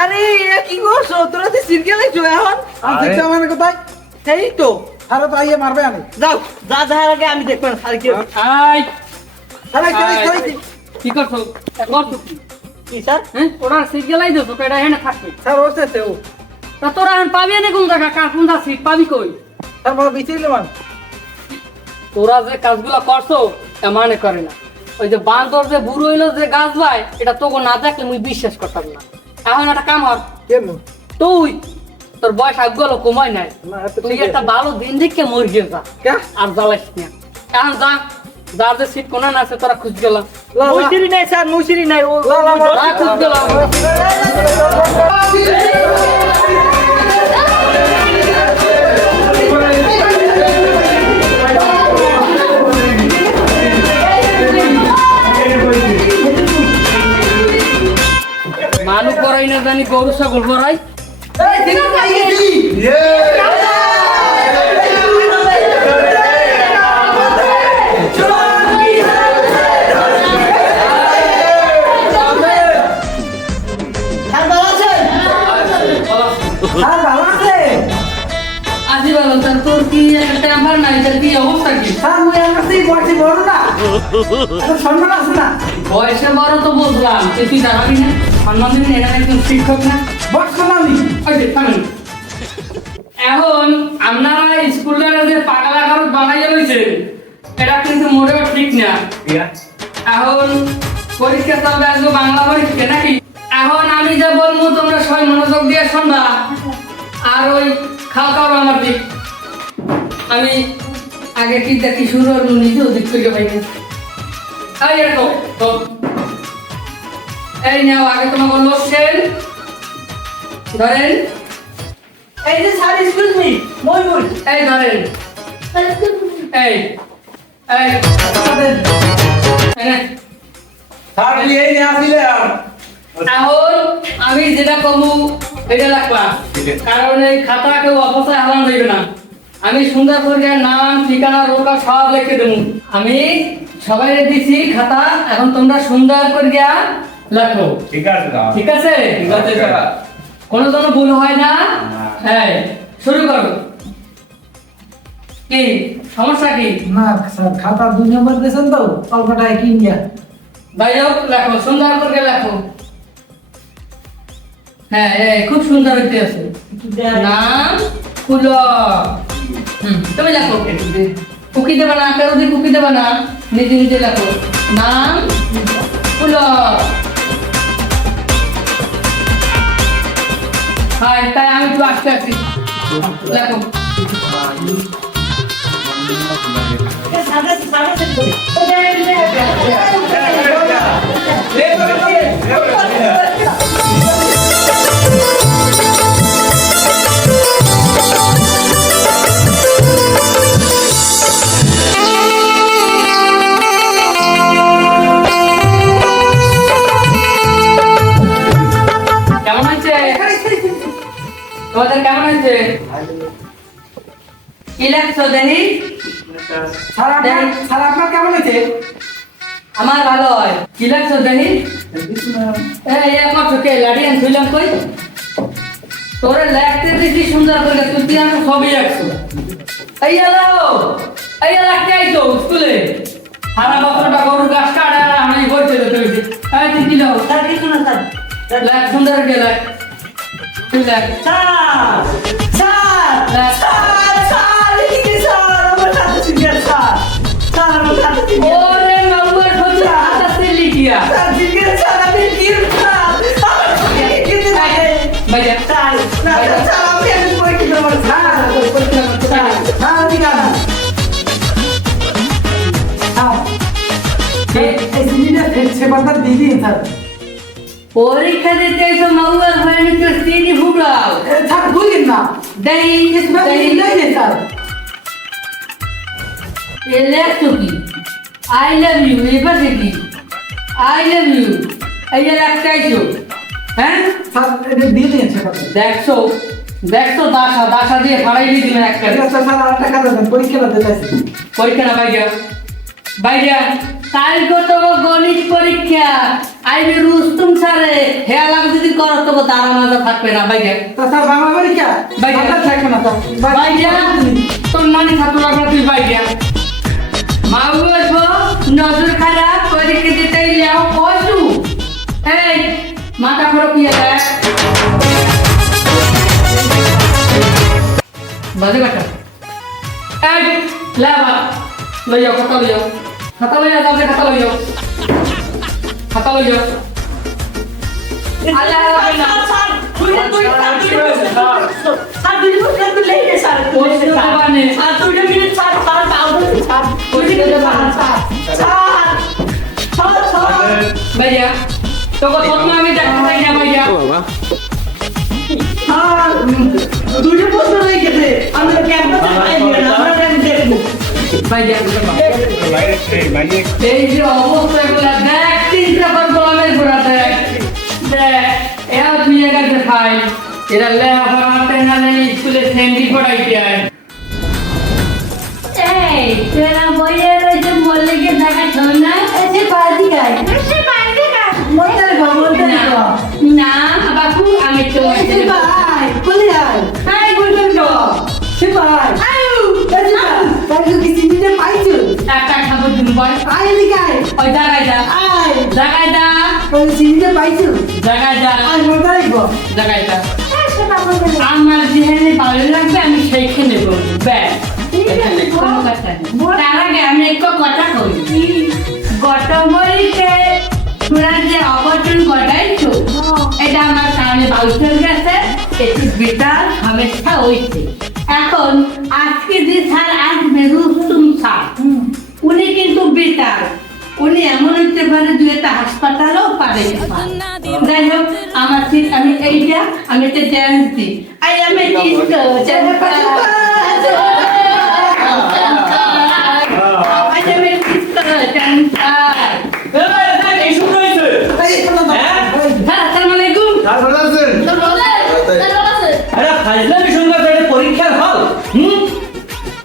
আরে কি করছো তোরা তো সিরিয়াল আইছো এখন দেখতে মানে কোথায় সেই তো আরে তো আইয়ে মারবে আনে যাও যা যা আগে আমি দেখব আর কি আই আরে কি করছো করছো কি স্যার হ্যাঁ ওরা সিরিয়াল আই দিছো এটা এখানে থাকবে স্যার ওতে ও তা তোরা এখন পাবি না কোন জায়গা কার কোন সিট পাবি কই স্যার বড় বিচিলে মান তোরা যে কাজগুলো করছো তা মানে করে না ওই যে বান্দর যে বুড়ো হইলো যে গাছ লাই এটা তোকে না দেখলে মুই বিশ্বাস করতাম না এখন একটা কাম হর কেন তুই তোর বয়স আগুলো কমাই নাই না তুই একটা ভালো দিন দেখে মরে গিয়ে যা কে আর জ্বালাইস না এখন যা যার যে সিট কোনা না আছে তোরা খুঁজ গেলাম মুশিরি নাই স্যার মুশিরি নাই ও খুঁজ গেলাম মানুষ করাই না জানি গরু ছাগল করাই স্যার ভালো আছে আজি বলো তার তোর কি একটা আমার নাই তার কি অবস্থা কি স্যার মুই আমার সেই বড় বড় না এত সম্মান আছে না বয়সে বড় তো বুঝলাম যে তুই জানাবি না সম্মান দিবি না একজন শিক্ষক না বড় সম্মানী ওই যে থামেন এখন আপনারা স্কুলের যে পাগলা কারণ বানাই রয়েছে এটা কিন্তু মোটেও ঠিক না এখন পরীক্ষা চলবে আসবো বাংলা পরীক্ষা নাকি এখন আমি যা বলবো তোমরা সবাই মনোযোগ দিয়ে শুনবা আর ওই খাওয়া খাওয়া আমার দিক আমি আগে কি দেখি শুরু আর নিজে ওদিক থেকে পাই এই নাও আগে তোমাকে লোকছেন ধরেন এই যে স্যার এক্সকিউজ মি মইনুল এই ধরেন এই এই স্যার কি এই নিয়ে আসিলে এখন আমি যেটা করবো এটা রাখলাম কারণ এই খাতা কেউ অপচয় হারান দেবে না আমি সুন্দর করে নাম ঠিকানা রোকা সব লিখে দেবো আমি সবাই দিছি খাতা এখন তোমরা সুন্দর করে লেখো ঠিক আছে ঠিক আছে কোনো যেন ভুল হয় না হ্যাঁ শুরু করো কি সমস্যা কি না স্যার খাতা 2 নম্বর দিয়েছেন তো অল্পটাই কিনিয়া যাই হোক লেখো সুন্দর করে লেখো হ্যাঁ খুব সুন্দর হইতে আছে নাম ফুল তুমি লেখো কুকি দেবে না কেউ দিয়ে কুকি দেবে না নিজে নিজে লেখো নাম ফুল হ্যাঁ তাই আমি একটু আসতে আসি লেখো কেমন হয়েছে তোমাদের কেমন হয়েছে কি লাগছো দেখি স্যার আপনার কেমন হয়েছে আমার ভালো হয় কি লাগছো দেখি এই আমার চোখে লাড়িয়ান ছিলাম কই তোরে লাগতে দেখি সুন্দর করে তুই আমি সবই রাখছো এই লাগতে আইছো স্কুলে সারা বছরটা গরুর গাছ কাটা আমি বলতে যেতে হয়েছে এই তুই কি লাও স্যার কিছু না স্যার লাগ সুন্দর করে লাগ তুই লাগ স্যার স্যার লাগ স্যার স্যার এদিকে স্যার আমার সাথে সিরিয়াল স্যার স্যার আমার সাথে সিরিয়াল ওরে নম্বর হচ্ছে হাতে সেলি কিয়া স্যার সিরিয়াল স্যার আমি কি স্যার আমার সাথে কিছু না ভাইয়া স্যার না স্যার আমি পরীক্ষা দেব স্যার স্যার স্যার দিকা না এই সিনিটা সেবাটা দিয়ে দিন স্যার পরীক্ষা দিতে এসে মাউয়ার হয়নি তো তিনি ভুগাও স্যার বুঝিন না দেই স্যার এ লেখছো কি আই লাভ ইউ এবার কি আই লাভ ইউ এই যে লেখছো হ্যাঁ স্যার এটা দিয়ে দিন সেবাটা দেখছো দাসা দিয়ে ফাড়াই দিয়ে দিলেন একটা স্যার আর টাকা দেবেন পরীক্ষা দিতে চাইছি পরীক্ষা না বাইরে কালকে তো গণিত পরীক্ষা আইবে রুস্তুম স্যারে হেয়ালাম যদি করো তো দাঁড়া মাজা থাকবে না ভাইয়া তো স্যার বাংলা পরীক্ষা ভাইয়া। বাংলা থাকবে না তো ভাইয়া তোর মানে ছাত্র লাগবে তুই ভাইয়া মা বলবো নজর খারাপ পরীক্ষা দিতে যাও কসু এই মাথা খারাপ হয়ে যায় বাজে কথা এই লাবা লই যাও খাতা লই যাও খাতা লই যাও যাবে খাতা লই যাও খাতা লই যাও আল্লাহ রাখবে না ভাইয়া তোকে প্রথমে আমি দেখতে চাই না ভাইয়া দুটো প্রশ্ন হয়ে গেছে আমি তো ক্যাম্পাসে পাইনি না আমরা দেখবো ভাইয়া এই যে অবস্থাগুলো দেখ তিনটা বার গোলামের ঘোরা দেখ দেখ এরা তুই একাতে খাই এরা লেখাপড়া হাতে না নেই স্কুলে সেন্ডি পড়াইতে আয় এই তোরা বইয়ে রয়েছে বললে কি দেখা শোন না এসে পার্টি গায় মনে মনে না বাপু আমি তো ভাই বলে যাই হাই বলবেন তো সে ভাই আয়ু তাই কি সিনিতে পাইছো একটা খাবার দিন বল আয় লিখাই ওই জায়গায় যা আয় জায়গায় যা ওই সিনিতে পাইছো জায়গায় যা আয় মনে রাখবো জায়গায় যা আমার যেখানে ভালো লাগবে আমি সেইখানে বলবো ব্যাস কোনো কথা নেই। তার আগে আমি একটু কথা কই গতমরিতে তোরা যে অঘটন ঘটাইছো এটা আমার কানে বাউসের গেছে এটি বিটার সমস্যা হয়েছে এখন আজকে যে স্যার আসবে রুস্তুম স্যার উনি কিন্তু বেটার উনি এমন হতে পারে যে একটা হাসপাতালও পারে যাই হোক আমার ঠিক আমি এইটা আমি একটা ড্যান্স দিই আই এম এ ডিস্কো পরীক্ষার হল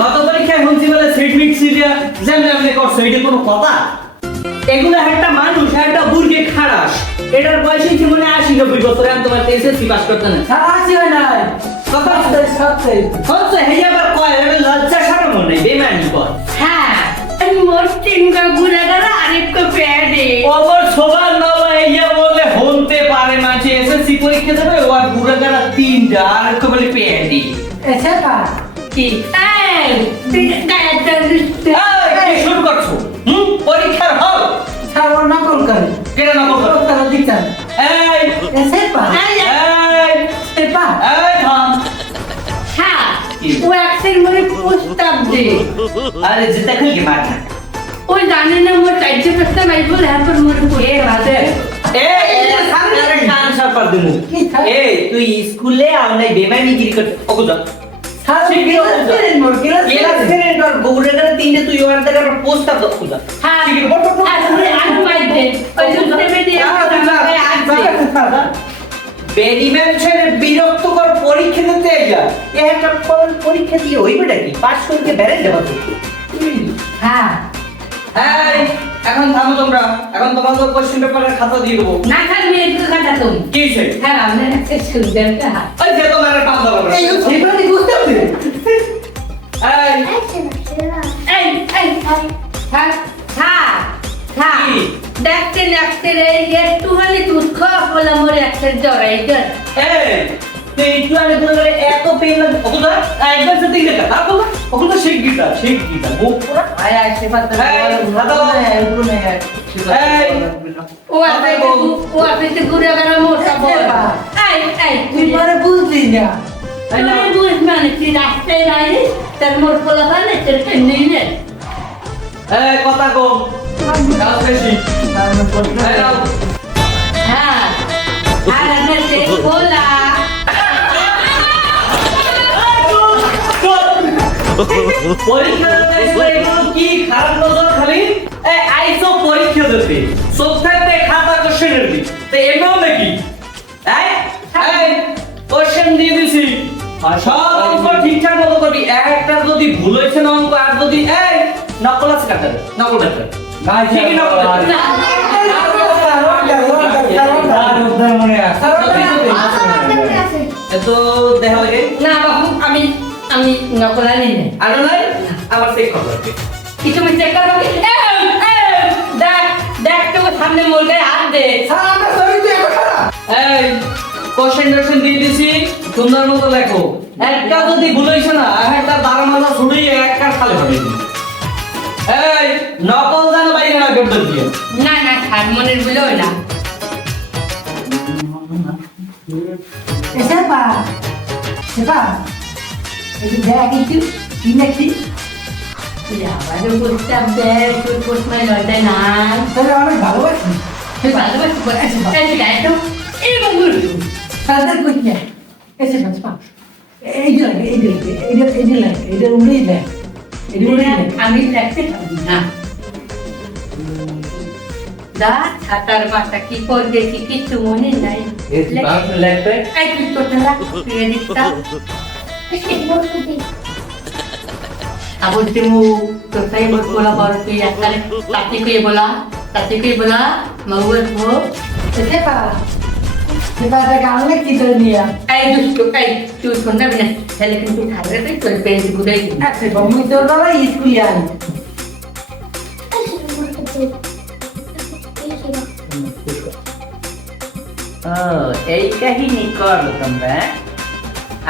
গত পরীক্ষায় শুনছি বলে সিট মিট সিরিয়া যেমন আপনি করছো এটা কোনো কথা এগুলো একটা মানুষ একটা বুড়কে খারাস এটার বয়সে কি মনে 80-90 বছর আমি তোমার এসএসসি পাস করতে না স্যার আসি হয় না কথা সত্যি হচ্ছে হে আবার কয় এটা লজ্জা শরম নেই বেমানি কর হ্যাঁ মোট তিনটা ঘুরে গেল আরেকটা প্যাডে ওর সবার নবা ইয়া বলে হতে পারে মাঝে এসএসসি পরীক্ষা দেবে ওর বুড়াগারা তিনটা আর একটু বলে পেন্ডি এসে পা কি এই তুই গায়টা দিতে এই শুরু করছো পরীক্ষার হল স্যার ও নকল করে কেন না বল নকল করে দিচ্ছেন এই এসে পা এই এসে পা এই থাম হ্যাঁ ও একসের মনে প্রস্তাব দে আরে জিতা খেলকে মারনা ওই জানে না মোর চাইছে প্রস্তাব আই বলে হ্যাঁ তোর মোর এ বাদে এই সামনে কান সাপার দিমু এই তুই স্কুলে আও নাই বেমানিগিরি করতে ওগুদা স্যার গেলেন মোর ক্লাস ফ্রেন্ড আর বুড়াগারা তিনটে তুই ওর দেখা প্রস্তাব দাও ওগুদা হ্যাঁ আমি মাই দে ওই সিস্টেমে দিয়ে আছে বেডি ম্যানশনের বিরক্তকর পরীক্ষা দিতে এগা এ একটা পরীক্ষা দিয়ে হইবেটা কি পাস করতে বেরে যাবা তো হ্যাঁ এই এখন থামো তোমরা এখন তোমাদের কোশ্চেন পেপারের খাতা দিয়ে দেবো না খালি মেয়ে একটু কথা তুমি কি হইছে হ্যাঁ আমি একটা স্টুডেন্ট হ্যাঁ ওই যে তোমার পাঁচ দাও এই সেবানি বুঝতে পারবে এই এই এই হ্যাঁ হ্যাঁ হ্যাঁ কি? দেখতে দেখতে রে একটু হলে দুধ খাওয়া বলে মোর একটা জড়াই গেল এই তুই একটু আগে করে এত পেন ওগুদা একবার সাথে দিলে কথা বল ওগুদা শেখ গীতা মুখ পুরো আয় আসে পাতা ও আপনি ঘুরে গেল মোটা বল এই এই তুই পরে বুঝলি না তুই বুঝ মানে তুই রাস্তায় বাইরে তার মোর পোলা পালে তোর কেমনি রে এই কথা কম কাজ বেশি এই নাও হ্যাঁ আর আমার তে পোলা পরীক্ষা দিতে এগুলো কি খারাপ নজর খালি এই আইসো পরীক্ষা দিতে সব থাকতে খাতা কোশ্চেনের দি তো এগুলো নাকি এই কোশ্চেন দিয়ে দিছি আর সব অঙ্ক ঠিকঠাক মতো করবি একটা যদি ভুল হয়েছে না অঙ্ক আর যদি এই নকল আছে কাটা নকল কাটা ঠিকই না বলে? এত দেখা লাগে না বাবু আমি আমি নকল আনি না আর নাই আমার সেই খবর কিছু আমি চেক করবো দেখ দেখ তো সামনে মোলটায় হাত দে এই কোশ্চেন দিয়ে দিছি সুন্দর মতো লেখো একটা যদি ভুলাইছো না একটা 12 মাথা ছুড়িয়ে একটা খালি হবে এই নকল জানো বাইরে না করতে দিয়ে না না হারমোনিয়াম বলে না সেপা সেপা এই যে দেখ একটু কি লেখছি আমাদের প্রস্তাব দেয় তোর প্রশ্নে লড়াই নাই তাহলে অনেক ভালোবাসি তুই ভালোবাসি এই গায়ে তো এই বন্ধু তাদের কই না এসে বাস পা এই যে লাগে এই যে লাগে এই যে লাগে এটা উড়েই লাগে এটা উড়েই লাগে আমি দেখতে পারি না দা ছাতার মাথা কি করবে কি কিছু মনে নাই লেখবে এই তুই তো তারা তুই দিকটা আবু তিমু তো তাই বলা বড় তুই একবারে তাতে কই বলা মগুর ভো সেপা সেপা এটা গান লেখছি তোর নিয়ে এই দুষ্টু এই তুই শুনতে না তাহলে কিন্তু থাকবে তুই তোর পেন গুদাই আচ্ছা বমি তোর বাবা স্কুলে আনি এই কাহিনী করো তোমরা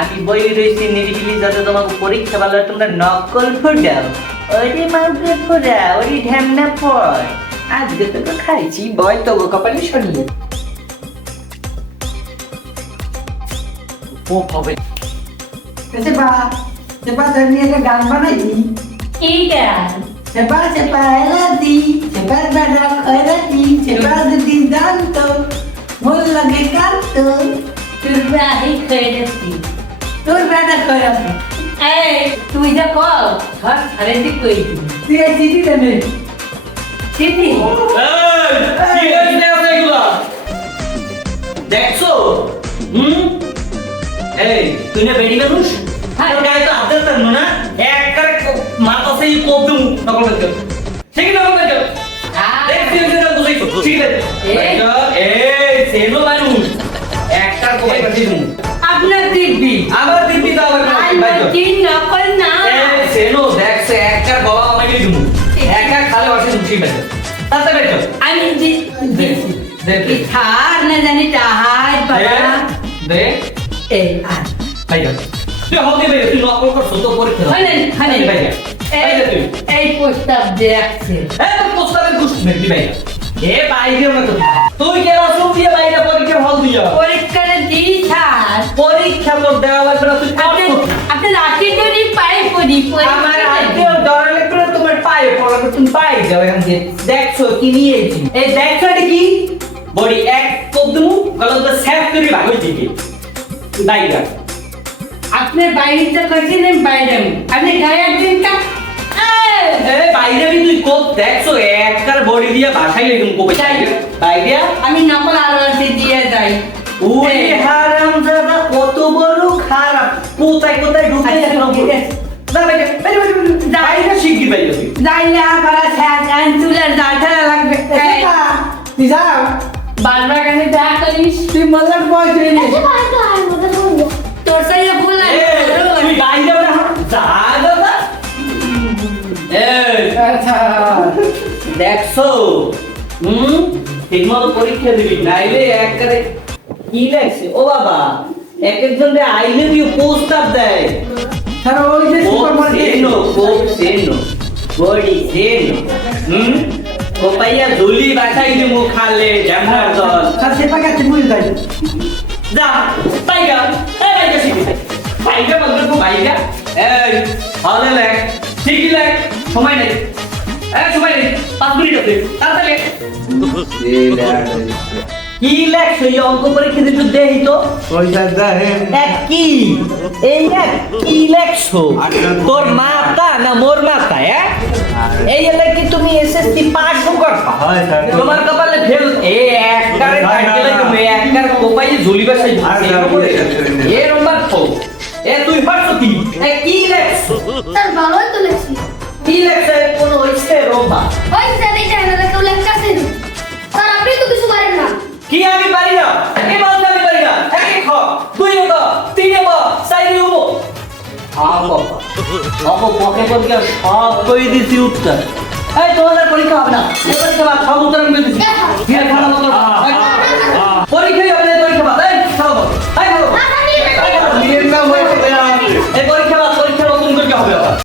আমি বই রয়েছি নিরিবিলি যাতে তোমাকে পরীক্ষা ভালো হয় তোমরা নকল ফুটাও ওরে মাউকে ফোরা ওরে ঢ্যামনা পর আজকে তো খাইছি বয় তো কপালে শনি ও হবে সেপা সেপা তোর নিয়ে একটা গান বানাইছি ঠিক আছে সেপা সেপা এলাদি সেপার বেড়া খয়রাতি সেপা যদি জানতো মন লাগে কাঁদতো তুই বাহি খেয়ে যাচ্ছি তোর বেড়া খয়রাতি এই তুই যা কল ধর আরে তুই কই তুই এই চিঠি দেবে চিঠি দেখছো এই তুই না বেডি মানুষ তোর গায়ে তো হাতের টানো না একবার মাথা সেই কোপ দু নকল করতে ঠিক না নকল করতে দেখছি সেটা বুঝাইছো ঠিক আছে এই সেনো মানুষ একটার কোপাই পাঠিয়ে দিমু আপনার দিব্যি আবার দিবি দাও কি নকল না এই সেনো দেখছে একটার গলা আমাকে দিমু একটা খালে বসে ঠিক আছে তাতে বেটো আমি দে দে থার না জানি টাহাই বাবা দে এই আর ভাইয়া তুই হতে বেরে তুই নকল করছো তো পরীক্ষা হলেন হলেন ভাইয়া ভাইয়া তুই এই প্রস্তাব দেখছে এই তো প্রস্তাবের গুষ্টি নাকি ভাইয়া এ বাইরে না তো তুই কেন আসুন দিয়ে বাইরে পরীক্ষা হল দিয়া পরীক্ষাটা দিই স্যার পরীক্ষা মোর দেওয়া লাগবে না তুই আপনি লাঠি ধরি পায়ে পড়ি আমার আজকেও ডর লাগবে না তোমার পায়ে পড়াবে তুমি পায়ে যাও এখান থেকে দেখছো কি নিয়েছি এই দেখছো এটা কি বডি এক কোপ দিমু গলত সেভ করি ভাগ হইছে কি বাইরে আপনি বাইরেটা করছিলেন বাইরে আপনি গায়ে একদিন কা এ বাইরে বি তুই কোপ দেখছো একটার বডি দিয়ে ভাষাই লাগুম কোপে বাইরে আমি নকল আলোতে দিয়ে যাই ওরে হারামজাদা কত বড় খারাপ কোথায় কোথায় ঢুকে আচ্ছা, গেল ঠিক আছে। না বাইরে বাইরে শিগগির বাইরে তুই যাইলে আবার স্যার চুলের দাঁড়া লাগবে সেপা তুই যাও বারবার কাছে দেখা করিস তুই মজার বয়স হয়ে নিস তোর সাথে ভুল এ তুই বাইরে না যা দাদা এই আচ্ছা দেখছো ঠিকমতো পরীক্ষা দিবি নাইলে একবারে কি লাগছে ও বাবা এক একজন রে আই লাভ ইউ প্রস্তাব দেয় স্যার ওই যে সুপার মার্কেট সেনো বডি সেনো কোপাইয়া ধুলি বাছাই দিমু খালে জামনার দল স্যার সেপা কাছে বুঝে যাই যা পাইগা এই বাইগা শিখি পাইগা বলতে তো বাইগা এই হলে লেখ ঠিকই লেখ সময় নেই সময় নেই 5 মিনিট আছে তাড়াতাড়ি কি লেখ সেই অঙ্ক পরীক্ষা দিতে দেই তো এক কি এই এক কি লেখছো তোর মাতা না মোর মাতা এই এলে কি তুমি এসএসসি পাস করবা তোমার কপালে ফেল এ একবারে কাটলে তুমি একবার কোপাই ঝুলি বসাই এ নম্বর তো এ তুই পারছো কি এ কি লেখছো তার ভালোই তো লেখছি কি লেখছে কোন হইছে রোবা ওই স্যার এটা না কেউ লেখছে স্যার আপনি তো কিছু পারেন না কি আমি পারি না এই বলতে আমি পারি না এক খ দুই ক তিন ব চার উব বাবা পকে পকে সব কই দিছি উত্তর এই তোমাদের পরীক্ষা হবে না এই পরীক্ষা সব উত্তর আমি দিছি কি খারাপ উত্তর